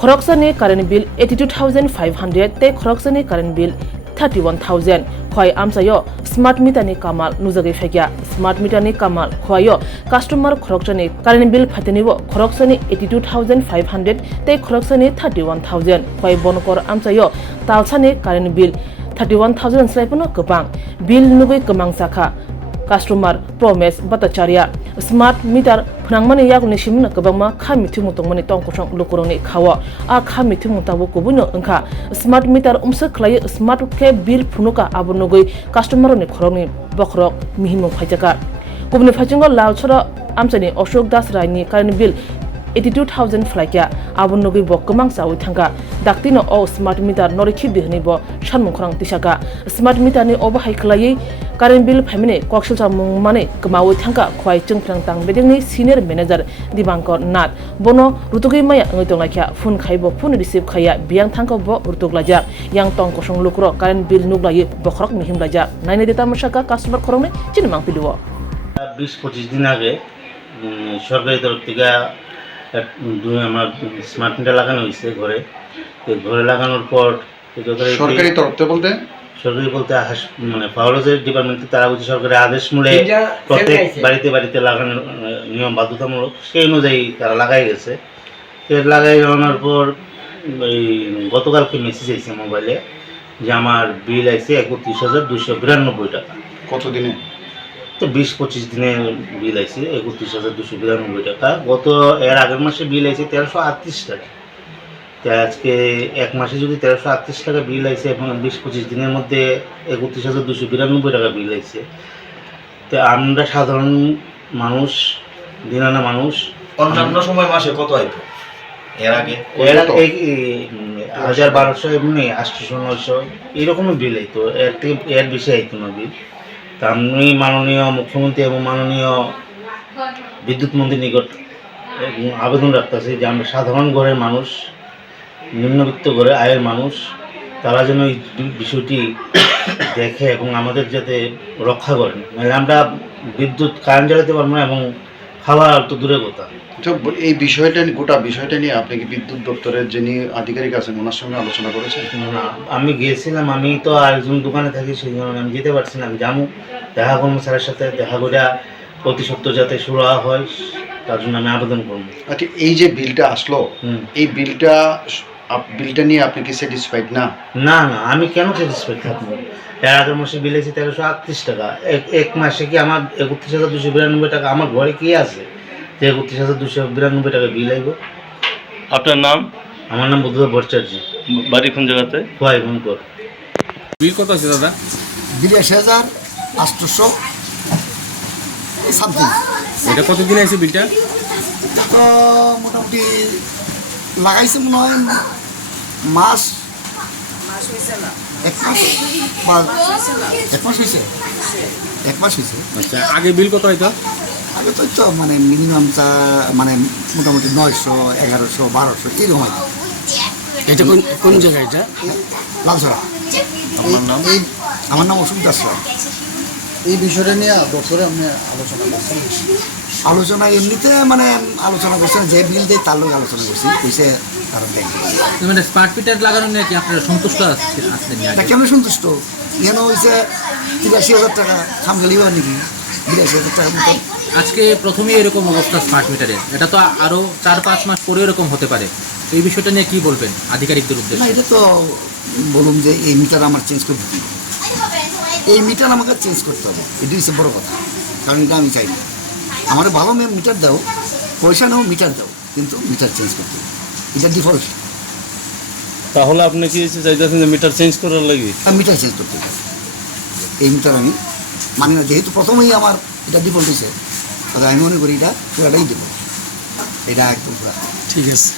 খরকসানি current bill 82,500 te খরকসানি current bill 31,000 khoi amsayo smart meter ni kamal nuzagi phegya smart meter ni kamal khoyo customer khorokchani current bill phateni bo khoroksani 82,500 te khoroksani 31,000 khoi bonokor amsayo talsani current bill 31,000 slaipono kebang bill nugui kemang sakha customer promise batacharya smart meter phnangmani yakuni simna kabangma kha mithimu tongmani tongkosang lukuroni khawa a kha mithimu tabu kubuno angkha smart meter umsa khlai smart ke bill phunuka abunugui customer ni khoroni bokrok mihimu phaijaka kubni phajingo lauchara amchani Ashok Das Rai ni current bill 82,000 flakya abunugui bokkamang sawi thanga daktino o smart meter norikhi bihni bo shanmukhrang tisaka smart meter ni obahai khlai current bill famine koksilcha mungmane kmawi thangka khwai chungprang tang bedingni senior manager Dibankar Nath bono rutugi maya ngitonglakhya phone khaibo phone receive khaya biang thangka bo rutuglaja yang tong kosong lukro current bill nuglai bokhrok mihimlaja naine deta mashaka customer khorome chinmang piluwo 20-25 দিন আগে সরকারি তরফ থেকে আমার smart meter লাগানো হয়েছে ঘরে ঘরে লাগানোর পর সরকারি তরফ থেকে বলতে সরকারি বলতে মানে পাওয়ার ডিপার্টমেন্টে তারা বলছে সরকারের আদেশ মূলে প্রত্যেক বাড়িতে বাড়িতে লাগানোর নিয়ম বাধ্যতামূলক সেই অনুযায়ী তারা লাগাই গেছে লাগাই লাগানোর পর এই গতকালকে মেসেজ এসেছে মোবাইলে যে আমার বিল আছে 31,292 টাকা কতদিনে তো 20-25 দিনে বিল আছে 31,292 টাকা গত এর আগের মাসে বিল আছে 1338 টাকা তো আজকে এক মাসে যদি 1338 টাকা বিল আছে এবং 20-25 দিনের মধ্যে 31,292 টাকা বিল আছে তো আমরা সাধারণ মানুষ দিনানা মানুষ অন্যান্য সময় মাসে কত আইতো এর আগে 1,200 এমনি 800-900 এরকমই বিল আইতো এর বেশি আইতো না বিল তা আমি মাননীয় মুখ্যমন্ত্রী এবং মাননীয় বিদ্যুৎ মন্ত্রীর নিকট আবেদন রাখতেছি যে আমরা সাধারণ ঘরের মানুষ নিম্নবিত্ত ঘরে আয়ের মানুষ তারা যেন এই বিষয়টি দেখে এবং আমাদের যাতে রক্ষা করেন মানে আমরা বিদ্যুৎ কারেন্ট জ্বালাতে পারবো না এবং খাওয়া তো দূরের কথা এই বিষয়টা গোটা বিষয়টা নিয়ে আপনি কি বিদ্যুৎ দপ্তরের যিনি আধিকারিক আছেন ওনার সঙ্গে আলোচনা করেছেন না আমি গিয়েছিলাম আমি তো আরেকজন দোকানে থাকি সেই জন্য আমি যেতে পারছি না আমি যাবো দেখা করবো স্যারের সাথে দেখা করে অতি সত্ত্বর যাতে শুরু হয় তার জন্য আমি আবেদন করবো আচ্ছা এই যে বিলটা আসলো এই বিলটা নিয়ে আপনি কি স্যাটিসফাইড না না না আমি কেন স্যাটিসফাইড থাকবো এর আগের মাসে বিল আছে 1338 টাকা এক মাসে কি আমার 31,292 টাকা আমার ঘরে কি আছে যে 31,292 টাকা বিল আইব আপনার নাম আমার নাম বুদ্ধদেব ভট্টাচার্য বাড়ি কোন জায়গাতে খোয়াই বঙ্কর বিল কত আছে দাদা 82,800 সামথিং এটা কতদিন আছে বিলটা তো মোটামুটি লাগাইছে মনে হয় মাস এক মাস বা এক মাস হয়েছে আচ্ছা আগে বিল কত হইতো আগে তো মানে মিনিমাম মানে মোটামুটি 900, 1100, 1200 এরকম হয় এটা কোন জায়গা এটা লালছড়া আপনার নাম আমার নাম অশোক দাস রায় এই বিষয়টা নিয়ে দপ্তরে আপনি আলোচনা করছেন আলোচনা এমনিতে মানে আলোচনা করছেন যে বিল দেয় তার লোক আলোচনা করছি কইছে তারা দেখবে মানে স্মার্ট মিটার লাগানো নিয়ে কি আপনারা সন্তুষ্ট আছেন এটা কেমন সন্তুষ্ট এখানে হয়েছে 83,000 টাকা সামগালিও নাকি 82,000 টাকার মতো আজকে প্রথমেই এরকম অবস্থা স্মার্ট মিটারের এটা তো আরও 4-5 মাস পরে এরকম হতে পারে এই বিষয়টা নিয়ে কি বলবেন আধিকারিকদের না উদ্দেশ্যে এটা তো বলুন যে এই মিটার আমার চেঞ্জ করতে হবে এই মিটার আমাকে চেঞ্জ করতে হবে এটি হচ্ছে বড় কথা কারণ এটা আমি চাই না আমার ভালো মিটার দাও পয়সা নাও মিটার দাও কিন্তু মিটার চেঞ্জ করতে হবে এটা ডিফল্ট তাহলে আপনি কি চাইতেছেন যে মিটার চেঞ্জ করার লাগি মিটার চেঞ্জ করতে হবে এই মিটার আমি মানি না যেহেতু প্রথমেই আমার এটা ডিফল্ট হয়েছে তাহলে আমি মনে করি এটা পুরাটাই দেবো এটা একদম পুরা ঠিক আছে